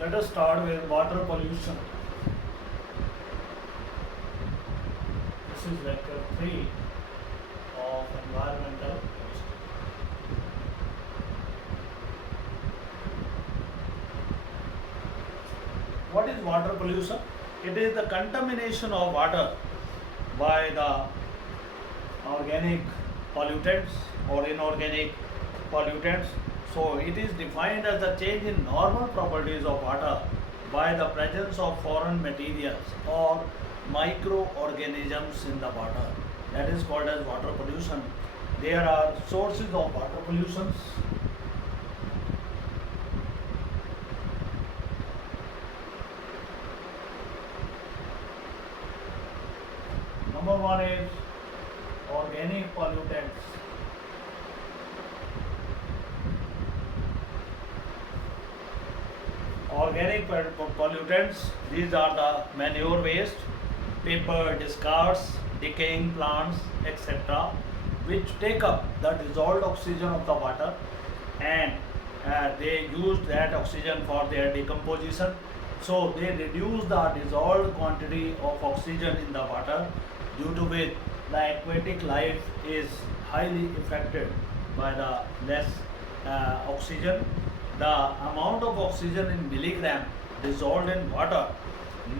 Let us start with water pollution. This is lecture 3 of environmental chemistry. What is water pollution? It is the contamination of water by the organic pollutants or inorganic pollutants. So it is defined as the change in normal properties of water by the presence of foreign materials or microorganisms in the water. That is called as water pollution. There are sources of water pollution. Number one is organic pollutants. Organic pollutants, these are the manure waste, paper discards, decaying plants, etc., which take up the dissolved oxygen of the water and they use that oxygen for their decomposition. So they reduce the dissolved quantity of oxygen in the water, due to which the aquatic life is highly affected by the less oxygen. The amount of oxygen in milligram dissolved in water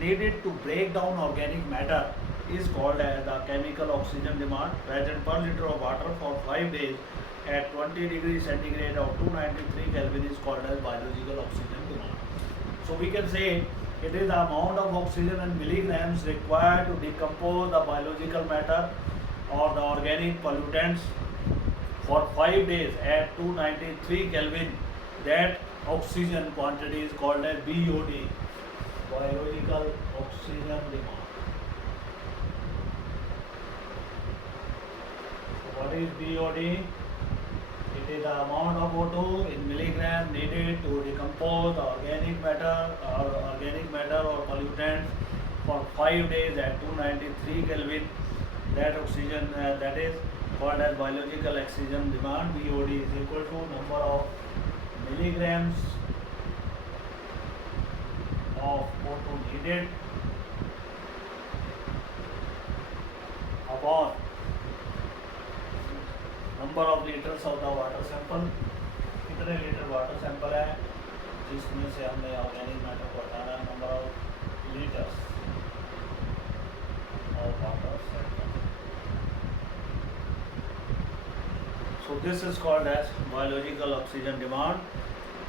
needed to break down organic matter is called as the chemical oxygen demand present per liter of water for 5 days at 20 degrees centigrade or 293 Kelvin is called as biological oxygen demand. So we can say it is the amount of oxygen in milligrams required to decompose the biological matter or the organic pollutants for 5 days at 293 Kelvin. That oxygen quantity is called as BOD, biological oxygen demand. So what is BOD? It is the amount of O2 in milligram needed to decompose the organic matter or pollutants for 5 days at 293 Kelvin. That oxygen that is called as biological oxygen demand. BOD is equal to number of milligrams of O2 needed upon number of liters of the water sample. कितने litre water sample है जिसमें से हमने organic matter को हटाना है, number of litres of water sample. So this is called as biological oxygen demand.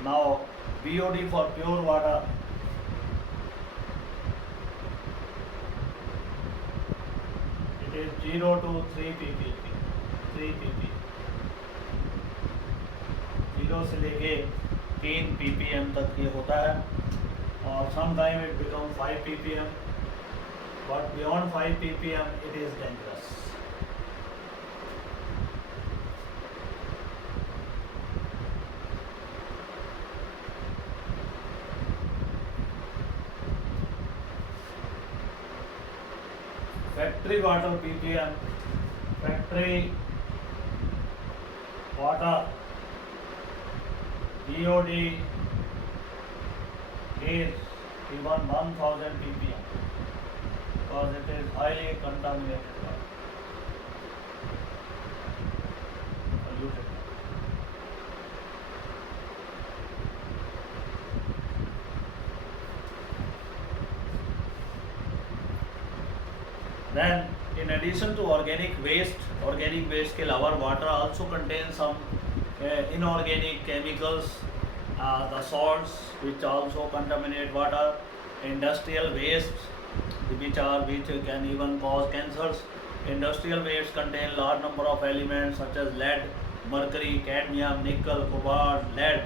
Now BOD for pure water, it is 0 to 3 ppm. 3 ppm 0 से लेके 3 ppm तक ये होता है और sometime it become 5 ppm, but beyond 5 ppm it is dangerous. Factory water ppm, factory water BOD is even 1000 ppm because it is highly contaminated water, polluted. Then in addition to organic waste के अलावा water also contains some inorganic chemicals, the salts which also contaminate water, industrial wastes which can even cause cancers. Industrial wastes contain large number of elements such as lead, mercury, cadmium, nickel, cobalt, lead,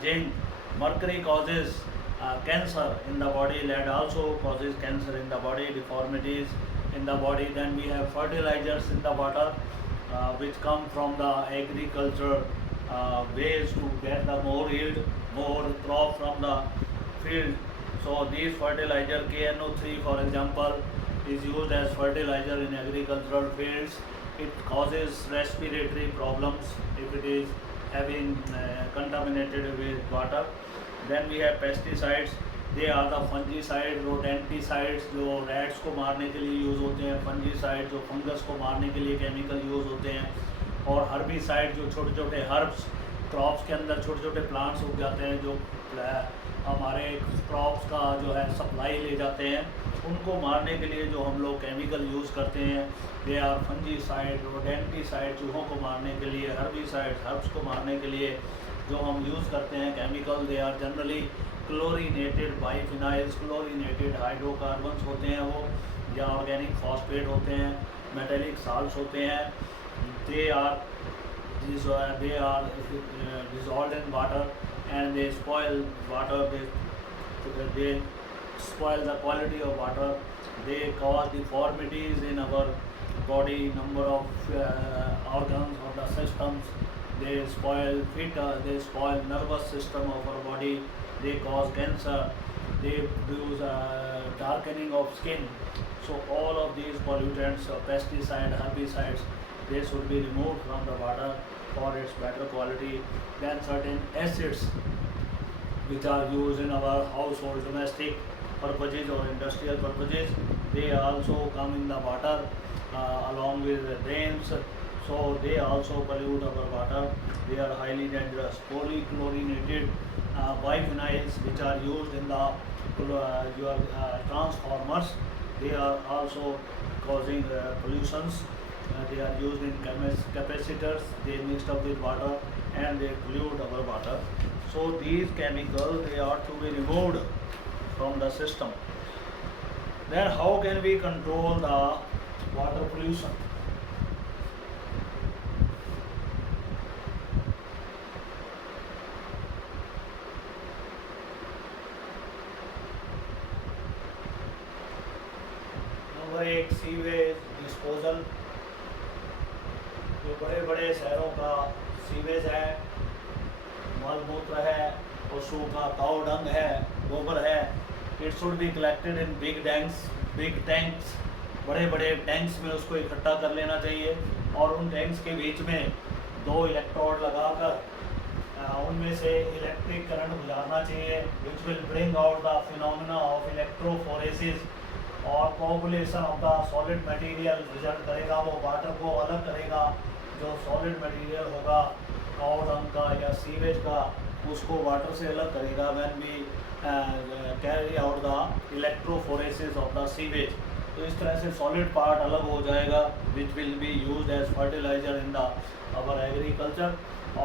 zinc. Mercury causes cancer in the body, lead also causes cancer in the body, deformities in the body. Then we have fertilizers in the water which come from the agriculture ways to get the more yield, more crop from the field. So these fertilizer KNO3 for example is used as fertilizer in agricultural fields. It causes respiratory problems if it is having contaminated with water. Then we have pesticides. They are the fungicide, rodenticides जो rats को मारने के लिए use होते हैं, fungicide जो fungus को मारने के लिए केमिकल यूज़ होते हैं, और हर्बिसाइड जो छोटे छोटे हर्ब्स क्रॉप्स के अंदर छोटे छोटे प्लांट्स उग जाते हैं जो हमारे क्रॉप्स का जो है सप्लाई ले जाते हैं, उनको मारने के लिए जो हम लोग केमिकल यूज़ करते हैं, दे आर फंजीसाइड, रोडेंटिसाइड चूहों को मारने के लिए, हर्बिसाइड हर्ब्स को मारने के लिए जो हम यूज़ करते हैं chemical, they are generally chlorinated biphenyls, chlorinated hydrocarbons होते हैं वो, या ऑर्गेनिक फॉस्फेट होते हैं, मेटेलिक साल्ट्स होते हैं, they are dissolved in water and they spoil water, they spoil the quality of water, they cause deformities in our body, number of organs of the systems, they spoil they spoil nervous system of our body, they cause cancer, they produce darkening of skin. So all of these pollutants, pesticide, herbicides, they should be removed from the water for its better quality. Then certain acids which are used in our household domestic purposes or industrial purposes, they also come in the water along with the drains, so they also pollute our water. They are highly dangerous. Polychlorinated biphenyls which are used in the your transformers, they are also causing pollutions. They are used in capacitors, they mixed up with water and they pollute our water. So these chemicals, they are to be removed from the system. Then how can we control the water pollution? Number 1, sewage disposal. जो बड़े बड़े शहरों का sewage है, मलमूत्र है, पशु का काऊ डंग है, गोबर है, it should be collected in big tanks, बड़े बड़े टैंक्स में उसको इकट्ठा कर लेना चाहिए, और उन टैंक्स के बीच में 2 इलेक्ट्रोड लगाकर उनमें से इलेक्ट्रिक करंट गुजारना चाहिए, which will bring out the phenomena of electrophoresis, और coagulation of the solid material result करेगा, वो वाटर को अलग करेगा, जो सॉलिड मटेरियल होगा काऊ डंग का या सीवेज का, उसको वाटर से अलग करेगा when we carry out the electrophoresis of the sewage. तो इस तरह से सॉलिड पार्ट अलग हो जाएगा, which will be used as fertiliser in the our agriculture,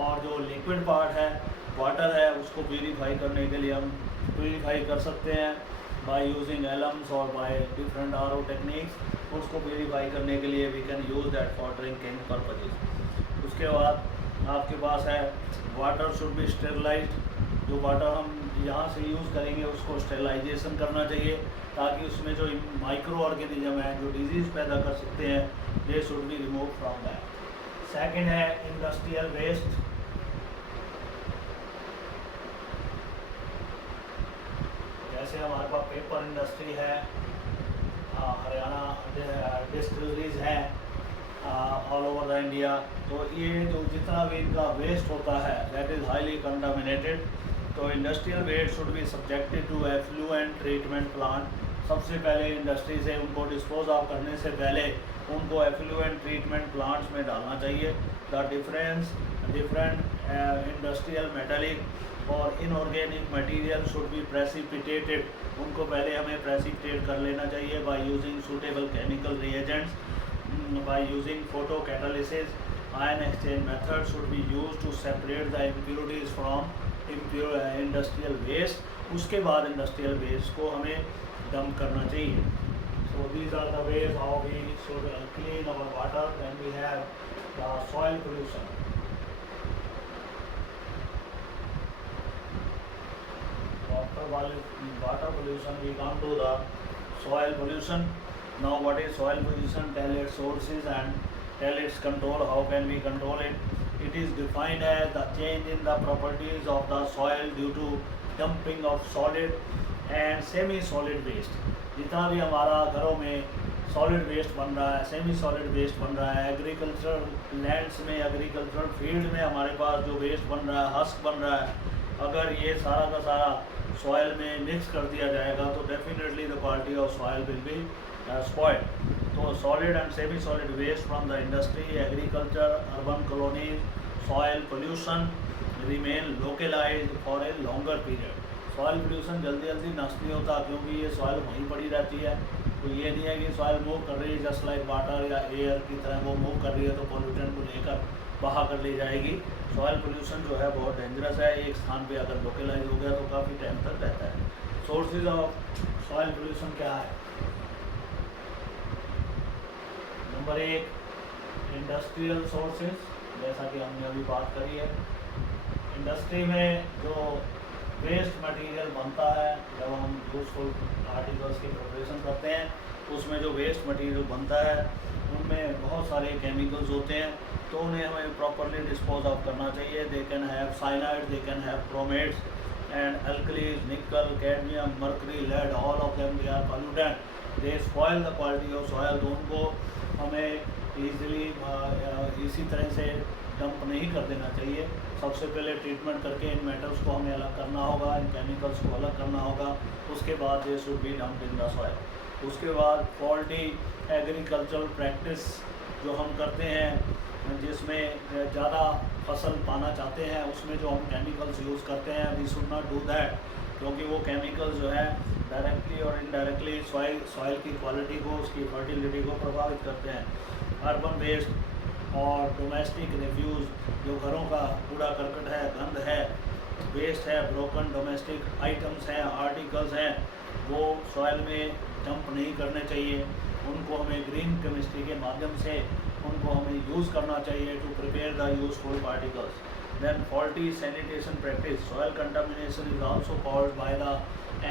और जो लिक्विड पार्ट है, वाटर है, उसको प्यूरीफाई करने के लिए हम प्यूरीफाई कर सकते हैं बाय यूजिंग एलम्स और बाय डिफरेंट आरओ टेक्निक्स। उसको प्यूरीफाई करने के लिए we can use that for drinking purposes. उसके बाद आपके पास है वाटर शुड बी स्टेरिलाइज्ड, जो वाटर हम यहाँ से यूज़ करेंगे उसको स्टेरिलाइजेशन करना चाहिए, ताकि उसमें जो माइक्रो ऑर्गेनिज्म है जो डिजीज़ पैदा कर सकते हैं, they should be remove from that. Second है इंडस्ट्रियल वेस्ट। जैसे हमारे पास पेपर इंडस्ट्री है, हरियाणा डिस्टिलरीज हैं ऑल ओवर द इंडिया, तो ये जो जितना भी इनका वेस्ट होता है दैट इज़ हाईली कंटामिनेटेड, तो industrial waste should be subjected to effluent treatment plant. सबसे पहले इंडस्ट्री से उनको डिस्पोज ऑफ करने से पहले उनको एफ्लुएंट ट्रीटमेंट प्लांट्स में डालना चाहिए। द डिफरेंट इंडस्ट्रियल मेटालिक और inorganic material should be precipitated, उनको पहले हमें प्रेसिपिटेट कर लेना चाहिए by using suitable chemical reagents, by using photo catalysis. Ion exchange method should be used to separate the impurities from industrial waste. उसके बाद industrial waste को हमें डंप करना चाहिए। So these are the ways how we should clean our water when we have the soil pollution. After water pollution, we come to the soil pollution. Now, what is soil pollution? Tell its sources and tell its control. How can we control it? It is defined as the change in the properties of the soil due to dumping of solid and semi-solid waste. जितना भी हमारा घरों में solid waste बन रहा है, semi solid waste बन रहा है, एग्रीकल्चर लैंड्स में, एग्रीकल्चर फील्ड में हमारे पास जो वेस्ट बन रहा है, हस्क बन रहा है, अगर ये सारा का सारा सॉइल में मिक्स कर दिया जाएगा तो definitely the quality of soil will be spoiled. तो solid and semi solid waste from the industry, agriculture, urban colonies, soil pollution remain localized for a longer period. Soil pollution जल्दी जल्दी नष्ट नहीं होता क्योंकि ये सॉइल वहीं पड़ी रहती है। तो ये नहीं है कि सॉइल मूव कर रही है जस्ट लाइक वाटर या एयर की तरह वो मूव कर रही है तो पोल्यूटेंट को लेकर बहा कर ले जाएगी। सॉइल पोल्यूशन जो है बहुत डेंजरस है, एक स्थान पे अगर लोकलाइज हो गया तो काफ़ी टाइम तक रहता है। सोर्सेज ऑफ सॉइल पोल्यूशन क्या है? नंबर 1 इंडस्ट्रियल सोर्सेज, जैसा कि हमने अभी बात करी है। इंडस्ट्री में जो वेस्ट मटेरियल बनता है, जब हम यूजफुल आर्टिकल्स की प्रिपरेशन करते हैं तो उसमें जो वेस्ट मटेरियल बनता है उनमें बहुत सारे केमिकल्स होते हैं, तो उन्हें हमें प्रॉपरली डिस्पोज ऑफ करना चाहिए। They can have cyanide, they can have chromates and alkalies, nickel, cadmium, mercury, lead, all of them they are pollutant, they spoil the quality of soil. तो उनको हमें ईजिली इसी तरह से डंप नहीं कर देना चाहिए। सबसे पहले ट्रीटमेंट करके इन मेटल्स को हमें अलग करना होगा, इन केमिकल्स को अलग करना होगा, उसके बाद दे should B dumped in the soil. उसके बाद फॉल्टी एग्रीकल्चरल प्रैक्टिस जो हम करते हैं, जिसमें ज़्यादा फसल पाना चाहते हैं, उसमें जो हम केमिकल्स यूज़ करते हैं, we should not do that, क्योंकि वो केमिकल्स जो है डायरेक्टली और इनडायरेक्टली सॉइल की क्वालिटी को, उसकी फर्टिलिटी को प्रभावित करते हैं। अर्बन वेस्ट और डोमेस्टिक रिफ्यूज़, जो घरों का कूड़ा करकट है, गंद है, वेस्ट है, ब्रोकन डोमेस्टिक आइटम्स हैं, आर्टिकल्स हैं, वो सॉइल में डंप नहीं करने चाहिए। उनको हमें ग्रीन केमिस्ट्री के माध्यम से उनको हमें यूज़ करना चाहिए to prepare the useful particles. Then faulty sanitation practice, soil contamination is also called by the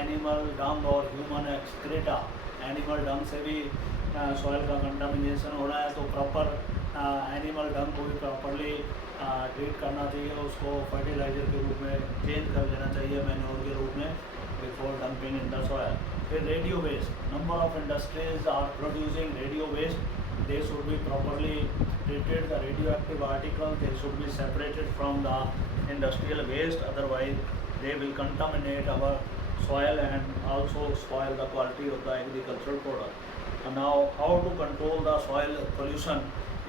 animal dung और ह्यूमन एक्सक्रीटा। एनिमल डंग से भी सॉइल का कंटामिनेशन हो रहा है, तो प्रॉपर एनिमल डंग को भी प्रॉपरली ट्रीट करना चाहिए, उसको फर्टिलाइजर के रूप में चेंज कर लेना चाहिए, मैन्योर के रूप में, before dumping in the soil. फिर radio waste, number of industries are producing radio waste, they should be properly treated, the radioactive articles they should be separated from the industrial waste, otherwise they will contaminate our soil and also spoil the quality of the agricultural product. And now how to control the soil pollution?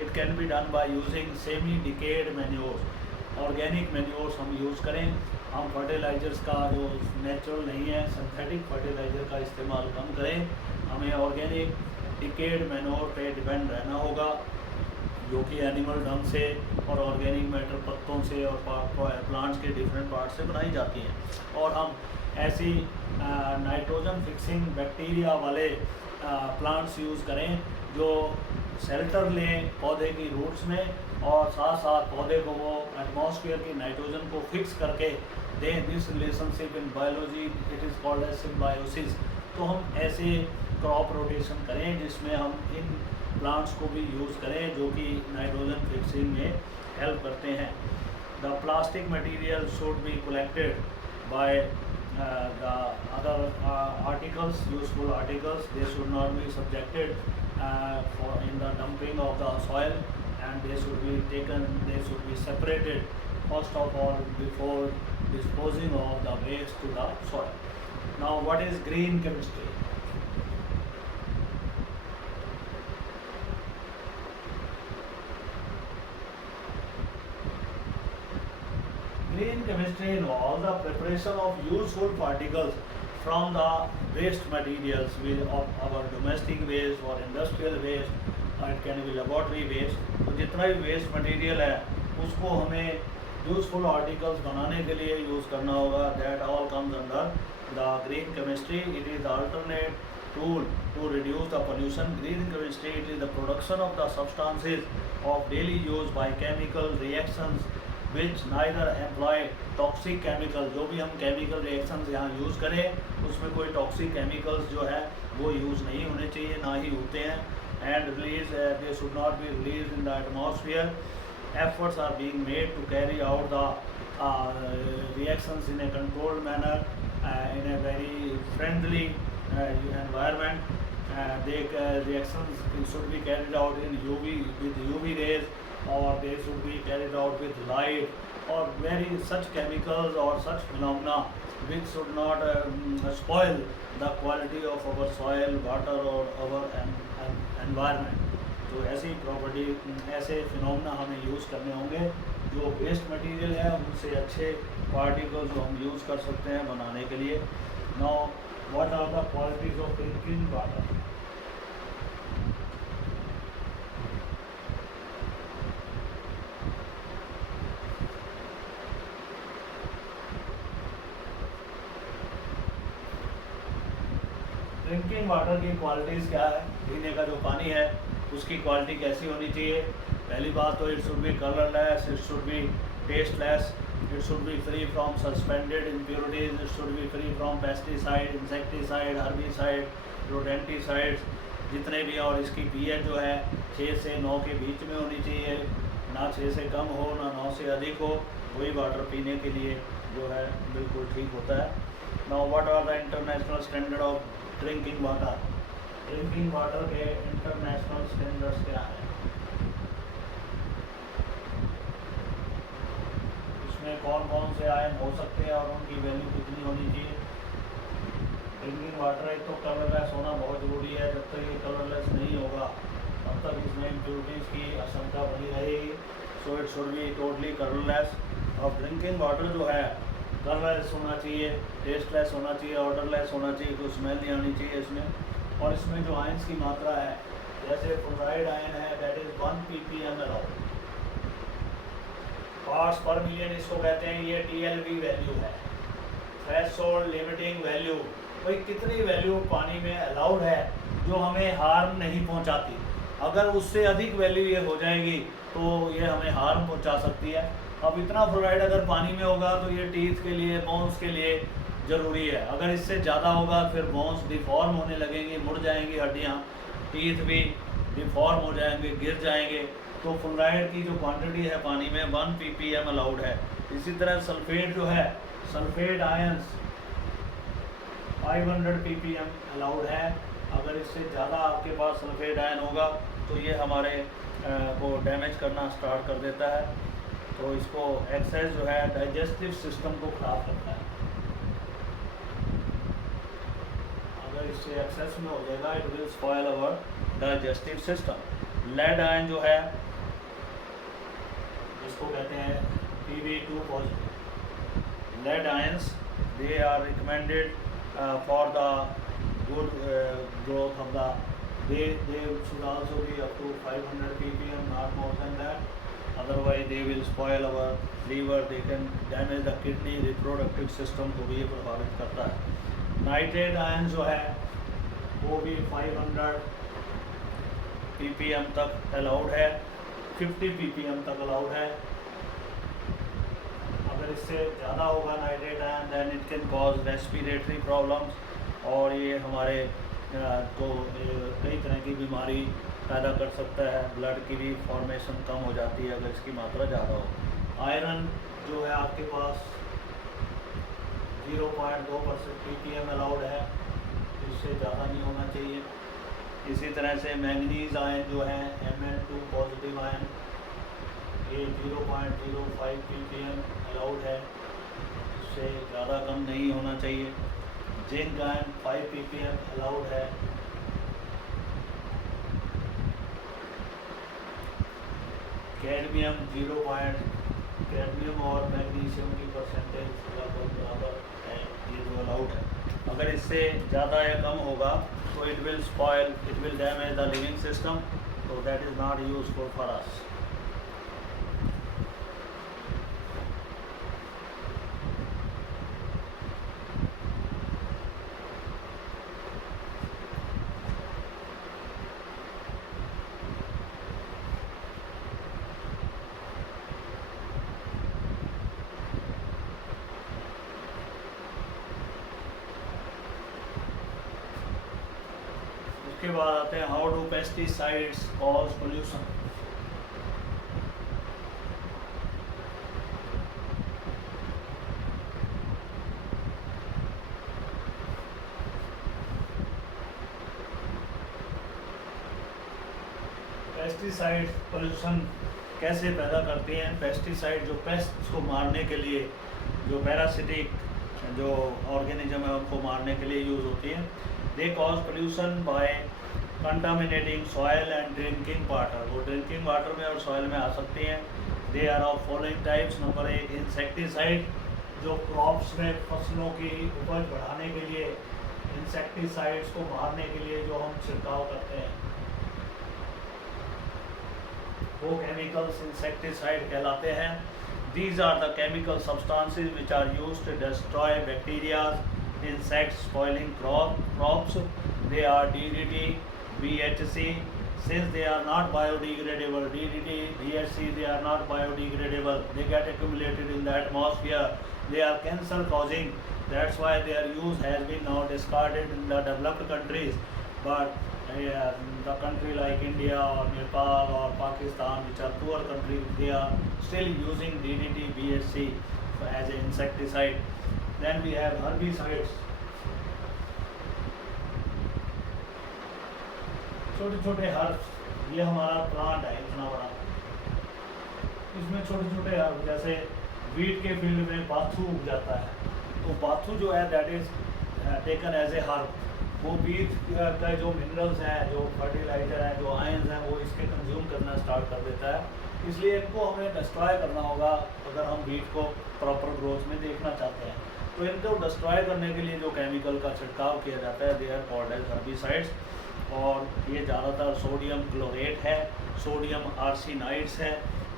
It can be done by using semi decayed manures, organic manures हम use करें। हम fertilisers का जो natural नहीं है, synthetic fertiliser का इस्तेमाल कम करें, हमें ऑर्गेनिक डिकेड मैन्योर पे डिपेंड रहना होगा, जो कि एनिमल डंग से और ऑर्गेनिक मैटर पत्तों से और प्लांट्स के डिफरेंट पार्ट से बनाई जाती हैं। और हम ऐसी नाइट्रोजन फिक्सिंग बैक्टीरिया वाले प्लांट्स यूज़ करें जो शेल्टर लें पौधे की रूट्स में और साथ साथ पौधे को वो एटमॉस्फेयर की नाइट्रोजन को फिक्स करके दें। This relationship in biology it is called as symbiosis. तो हम ऐसे क्रॉप रोटेशन करें जिसमें हम इन प्लांट्स को भी यूज़ करें जो कि नाइट्रोजन फिक्सिंग में हेल्प करते हैं। The plastic material should be collected by the other articles, useful articles, they should not B subjected for in the dumping of the soil and they should be taken, they should be separated first of all before disposing of the waste to the soil. Now what is green chemistry? Green chemistry involves the preparation of useful particles from the waste materials of our domestic waste or industrial waste, or it can be laboratory waste. तो जितना भी waste material है उसको हमें useful articles बनाने के लिए use करना होगा। That all comes under the green chemistry. It is the alternate tool to reduce the pollution. Green chemistry it is the production of the substances of daily use by chemical reactions which neither employ toxic chemical. जो भी हम chemical reactions यहाँ use करें उसमें कोई toxic chemicals जो है वो यूज़ नहीं होने चाहिए, ना ही होते हैं। And release they should not be release in the atmosphere. Efforts are being made to carry out the reactions in a controlled manner, in a very friendly environment. Reactions should be carried out in UV with UV rays, or they should be carried out with light, or very such chemicals or such phenomena which should not spoil the quality of our soil, water or our environment. तो ऐसी property, ऐसे phenomena हमें use करने होंगे जो waste material है उनसे अच्छे पार्टिकल जो हम यूज़ कर सकते हैं बनाने के लिए. Now what are the qualities of drinking water? Drinking water की क्वालिटीज़ क्या है? पीने का जो पानी है उसकी क्वालिटी कैसी होनी चाहिए? पहली बात तो it should be colourless, it should be tasteless, it should be free from suspended impurities, it should be free from pesticide, insecticide, herbicide, rodenticides जितने भी. और इसकी पीएच जो है 6 से 9 के बीच में होनी चाहिए, ना 6 से कम हो ना 9 से अधिक हो. वही वाटर पीने के लिए जो है बिल्कुल ठीक होता है. Now what are the international standard of drinking water? Drinking water के इंटरनेशनल स्टैंडर्ड्स क्या है? इसमें कौन कौन से आयन हो सकते हैं और उनकी वैल्यू कितनी होनी चाहिए? ड्रिंकिंग वाटर एक तो कलरलेस होना बहुत ज़रूरी है. जब तक ये कलरलेस नहीं होगा तब तक इसमें इम्प्योरिटीज़ की आशंका बनी रहेगी. So it should be totally colourless. और ड्रिंकिंग वाटर जो है कलरलेस होना चाहिए, टेस्टलेस होना चाहिए, ऑर्डरलेस होना चाहिए, कोई स्मेल नहीं आनी चाहिए इसमें. और इसमें जो आयंस की मात्रा है, जैसे फ्लोराइड आयन है that is 1 ppm allowed, parts पर मिलियन इसको कहते हैं. ये TLV वैल्यू है, थ्रेशोल्ड लिमिटिंग वैल्यू. भाई कितनी वैल्यू पानी में अलाउड है जो हमें हार्म नहीं पहुंचाती? अगर उससे अधिक वैल्यू ये हो जाएगी तो ये हमें हार्म पहुंचा सकती है. अब इतना फ्लोराइड अगर पानी में होगा तो ये टीथ के लिए, बोन्स के लिए ज़रूरी है. अगर इससे ज़्यादा होगा फिर बोन्स डिफॉर्म होने लगेंगी, मुड़ जाएंगी हड्डियाँ, टीथ भी डिफॉर्म हो जाएंगे, गिर जाएंगे. तो फ्लोराइड की जो क्वांटिटी है पानी में 1 ppm अलाउड है. इसी तरह सल्फेट जो है, सल्फेट आयंस 500 ppm अलाउड है. अगर इससे ज़्यादा आपके पास सल्फेट आयन होगा तो ये हमारे को डैमेज करना स्टार्ट कर देता है. तो इसको एक्सेस जो है डाइजेस्टिव सिस्टम को ख़राब करता है. अगर इससे एक्सेस में हो जाएगा it will spoil our digestive system. Lead ion जो है इसको कहते हैं Pb2 positive. Lead ions they are recommended for the good growth of the, they should also be up to 500 ppm, not more than that. Otherwise they will spoil our liver, they can damage the kidney, reproductive system को भी ये प्रभावित करता है. Nitrate ion जो है वो भी 500 ppm तक अलाउड है, 50 ppm तक अलाउड है. अगर इससे ज़्यादा होगा nitrate ion then it can cause respiratory problems, और ये हमारे तो कई तरह की बीमारी पैदा कर सकता है. ब्लड की भी फॉर्मेशन कम हो जाती है अगर इसकी मात्रा ज़्यादा हो. आयरन जो है आपके पास 0.2% ppm अलाउड है, इससे ज़्यादा नहीं होना चाहिए. इसी तरह से मैंगनीज आयन जो है Mn2 पॉजिटिव आयन, ये 0.05 ppm अलाउड है, इससे ज़्यादा कम नहीं होना चाहिए. जिंक आयन 5 ppm अलाउड है. कैडमियम कैडमियम और मैग्नीशियम की परसेंटेज लगभग बराबर है, ये जो अलाउड है. अगर इससे ज़्यादा या कम होगा तो it will spoil, it will damage the living system, so that is not useful for us. उसके बाद आते हैं how do pesticides cause pollution. Pesticides pollution कैसे पैदा करती हैं। पेस्टिसाइड जो पेस्ट को मारने के लिए, जो पैरासिटिक जो ऑर्गेनिज्म है उनको मारने के लिए यूज़ होती हैं। They cause pollution by contaminating soil and drinking water, वो ड्रिंकिंग वाटर में और सॉयल में आ सकती हैं। They are of following types. Number 1 insecticide, जो क्रॉप्स में फसलों की उपज बढ़ाने के लिए इंसेक्टिसाइड्स को मारने के लिए जो हम छिड़काव करते हैं वो केमिकल्स इंसेक्टिसाइड कहलाते हैं। These are the chemical substances which are used to destroy bacteria, insects, spoiling crops. They are DDT, BHC. Since they are not biodegradable, DDT, BHC, they are not biodegradable. They get accumulated in the atmosphere. They are cancer causing. That's why their use has been now discarded in the developed countries. But the country like India or Nepal or Pakistan, which are poor countries, they are still using DDT, BHC as an insecticide. Then we have herbicides. छोटे छोटे herbs, ये हमारा plant है इतना बड़ा, इसमें छोटे छोटे हर्ब जैसे वीट के फील्ड में बाथू उग जाता है, तो बाथू जो है that is taken as a herb. वो वीट का जो मिनरल्स हैं, जो फर्टिलाइजर हैं, जो आयंस हैं, वो इसके कंज्यूम करना स्टार्ट कर देता है। इसलिए इनको हमें डिस्ट्रॉय करना होगा अगर हम वीट को प्रॉपर ग्रोथ में देखना चाहते हैं। तो इनको डिस्ट्रॉय करने के लिए जो केमिकल का छिड़काव किया जाता है they are called as herbicides. और ये ज़्यादातर सोडियम क्लोरेट है, सोडियम आर्सेनाइड्स है।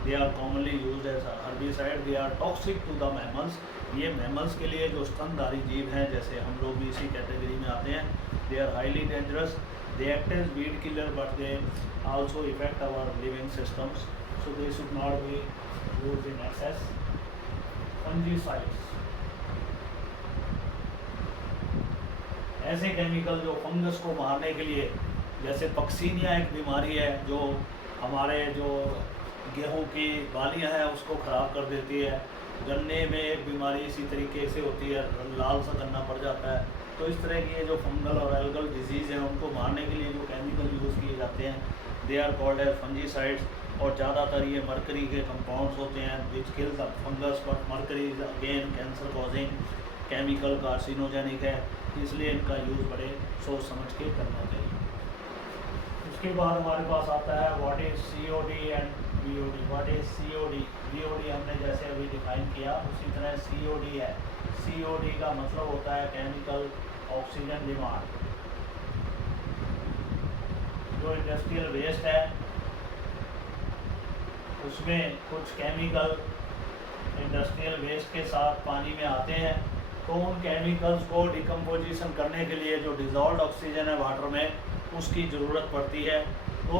They are commonly used as herbicide. They are toxic to the mammals. ये मैमल्स के लिए जो स्तनधारी जीव हैं, जैसे हम लोग भी इसी कैटेगरी में आते हैं, they are highly dangerous. They act as weed killer but they also effect our living systems, so they should not be used in excess. Fungicides, ऐसे केमिकल जो फंगस को मारने के लिए, जैसे पक्सीनिया एक बीमारी है जो हमारे जो गेहूं की बालियां हैं उसको ख़राब कर देती है। गन्ने में एक बीमारी इसी तरीके से होती है, लाल सा गन्ना पड़ जाता है। तो इस तरह की ये जो फंगल और एल्गल डिजीज़ हैं उनको मारने के लिए जो केमिकल यूज़ किए जाते हैं they are called as fungicides. और ज़्यादातर ये मरकरी के कंपाउंड्स होते हैं which kill the fungus, but mercury is again cancer causing, chemical carcinogenic है, इसलिए इनका यूज़ बड़े सोच समझ के करना चाहिए। उसके बाद हमारे पास आता है what is COD and BOD। What is COD? BOD हमने जैसे अभी डिफाइन किया उसी तरह COD है। COD का मतलब होता है केमिकल ऑक्सीजन डिमांड। जो इंडस्ट्रियल वेस्ट है उसमें कुछ केमिकल इंडस्ट्रियल वेस्ट के साथ पानी में आते हैं, तो उन केमिकल्स को डिकम्पोजिशन करने के लिए जो डिज़ोल्व्ड ऑक्सीजन है वाटर में उसकी ज़रूरत पड़ती है। तो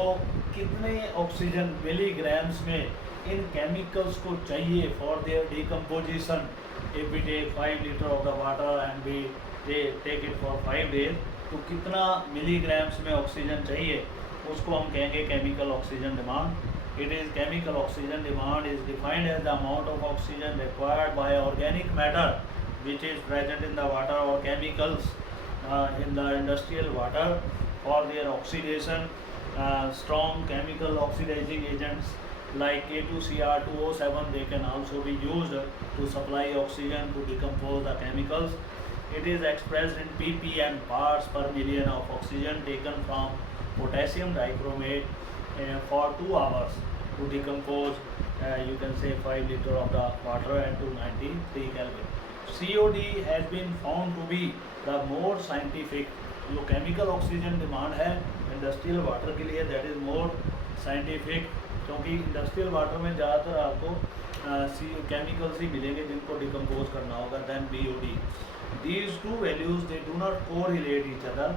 कितने ऑक्सीजन मिलीग्राम्स में इन केमिकल्स को चाहिए for their decomposition? If we take 5 litre of the water and we take it for 5 days, तो कितना मिलीग्राम्स में ऑक्सीजन चाहिए उसको हम कहेंगे chemical oxygen demand. It is chemical oxygen demand is defined as the amount of oxygen required by organic matter which is present in the water or chemicals in the industrial water for their oxidation. Strong chemical oxidizing agents like K2Cr2O7 they can also be used to supply oxygen to decompose the chemicals. It is expressed in ppm, parts per million of oxygen taken from potassium dichromate for 2 hours to decompose you can say 5 liter of the water at 293 Kelvin. COD has been found to be the more scientific. जो chemical oxygen demand है industrial water के लिए that is more scientific, क्योंकि industrial water में ज़्यादातर आपको chemicals ही मिलेंगे जिनको डिकम्पोज करना होगा then BOD. These two values they do not correlate each other.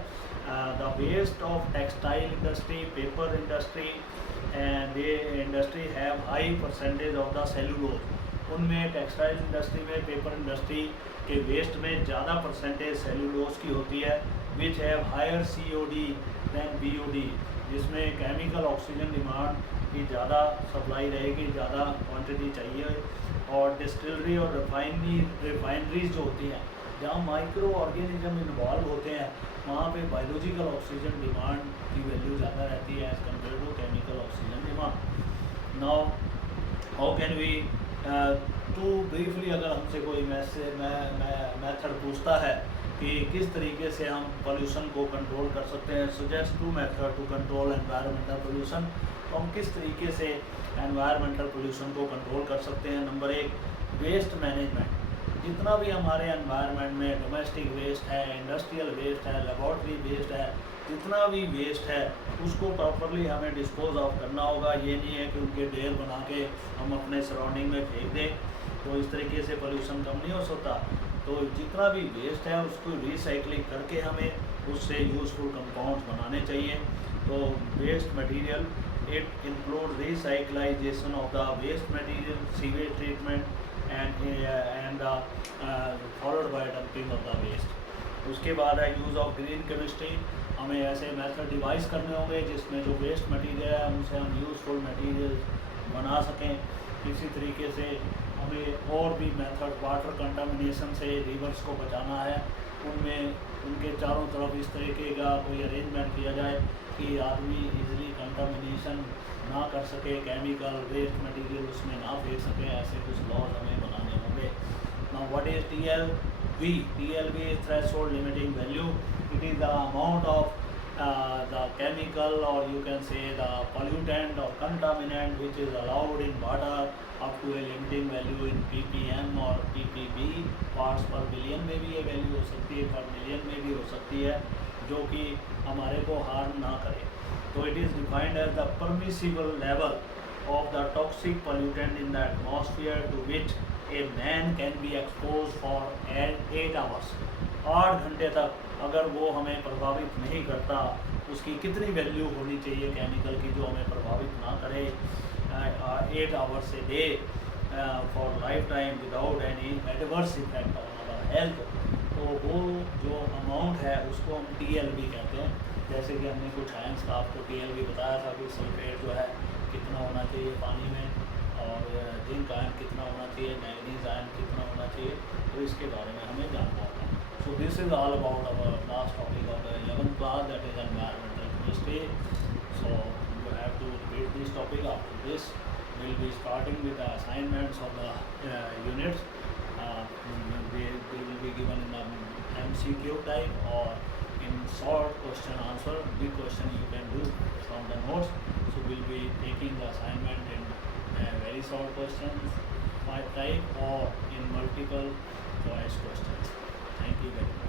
The waste of textile industry, paper industry and the industry have high percentage of the cellulose. उनमें textile industry में, paper industry के waste में ज़्यादा percentage cellulose की होती है which have higher COD than BOD, जिसमें chemical oxygen demand की ज़्यादा सप्लाई रहेगी, ज़्यादा क्वांटिटी चाहिए। और डिस्टिलरी और रिफाइनरीज जो होती हैं जहाँ माइक्रो ऑर्गेनिज्म इन्वॉल्व होते हैं वहाँ पे बायोलॉजिकल ऑक्सीजन डिमांड की वैल्यू ज़्यादा रहती है as compare to chemical oxygen demand. Now how can we to briefly, अगर हमसे कोई मेथड पूछता है कि किस तरीके से हम पोल्यूशन को कंट्रोल कर सकते हैं, suggest two method to control environmental pollution, तो हम किस तरीके से एनवायरमेंटल पोल्यूशन को कंट्रोल कर सकते हैं। Number 1, waste management. जितना भी हमारे एनवायरनमेंट में डोमेस्टिक वेस्ट है, इंडस्ट्रियल वेस्ट है, लेबॉर्ट्री वेस्ट है, जितना भी वेस्ट है उसको प्रॉपरली हमें डिस्पोज ऑफ करना होगा। ये नहीं है कि उनके ढेर बना के हम अपने सराउंडिंग में फेंक दें, तो इस तरीके से पोल्यूशन कम नहीं हो सकता। तो जितना भी वेस्ट है उसको रिसाइकलिंग करके हमें उससे यूज़फुल कंपाउंड्स बनाने चाहिए। तो waste material, it include recyclization of the waste material, sewage treatment and followed by dumping of the waste. उसके बाद है यूज़ ऑफ ग्रीन केमिस्ट्री। हमें ऐसे मेथड डिवाइस करने होंगे जिसमें जो वेस्ट मटेरियल है उनसे हम यूज़फुल मटेरियल बना सकें। इसी तरीके से हमें और भी मेथड, वाटर कंटामिनेशन से रिवर्स को बचाना है, उनमें उनके चारों तरफ इस तरीके का कोई अरेंजमेंट किया जाए कि आदमी इजीली कंटामिनेशन ना कर सके, केमिकल वेस्ट मटेरियल उसमें ना फेंक सके। ऐसे कुछ लॉज हमें बनाने होंगे। Now what is TLV? TLV is threshold limiting value. It is the amount of the chemical, or you can say the pollutant or contaminant which is allowed in water up to a limiting value in ppm or ppb, parts per billion में भी ये value हो सकती है, पर million में भी हो सकती है, जो कि हमारे को हार्म ना करे। तो it is defined as the permissible level of the toxic pollutant in the atmosphere to which a man can be exposed for 8 hours. 8 घंटे तक अगर वो हमें प्रभावित नहीं करता, उसकी कितनी वैल्यू होनी चाहिए केमिकल की जो हमें प्रभावित ना करे 8 hours a day for life time without any adverse effect on our health. तो वो जो अमाउंट है उसको हम TLV कहते हैं। जैसे कि हमने कुछ साइंस का आपको TLV बताया था कि सल्फेट जो है कितना होना चाहिए पानी में, और जिंक आयन कितना होना चाहिए, मैग्नीज आयन कितना होना चाहिए, तो इसके बारे में हमें जानना होगा। So this is all about our last topic of the 11th class, that is environmental chemistry. So you have to repeat this topic. After this we'll be starting with the assignments of the units. They will be given in the MCQ type or in short question answer. Big question you can do from the notes. So we'll be taking the assignment in very short questions type or in multiple choice questions. Thank you very much.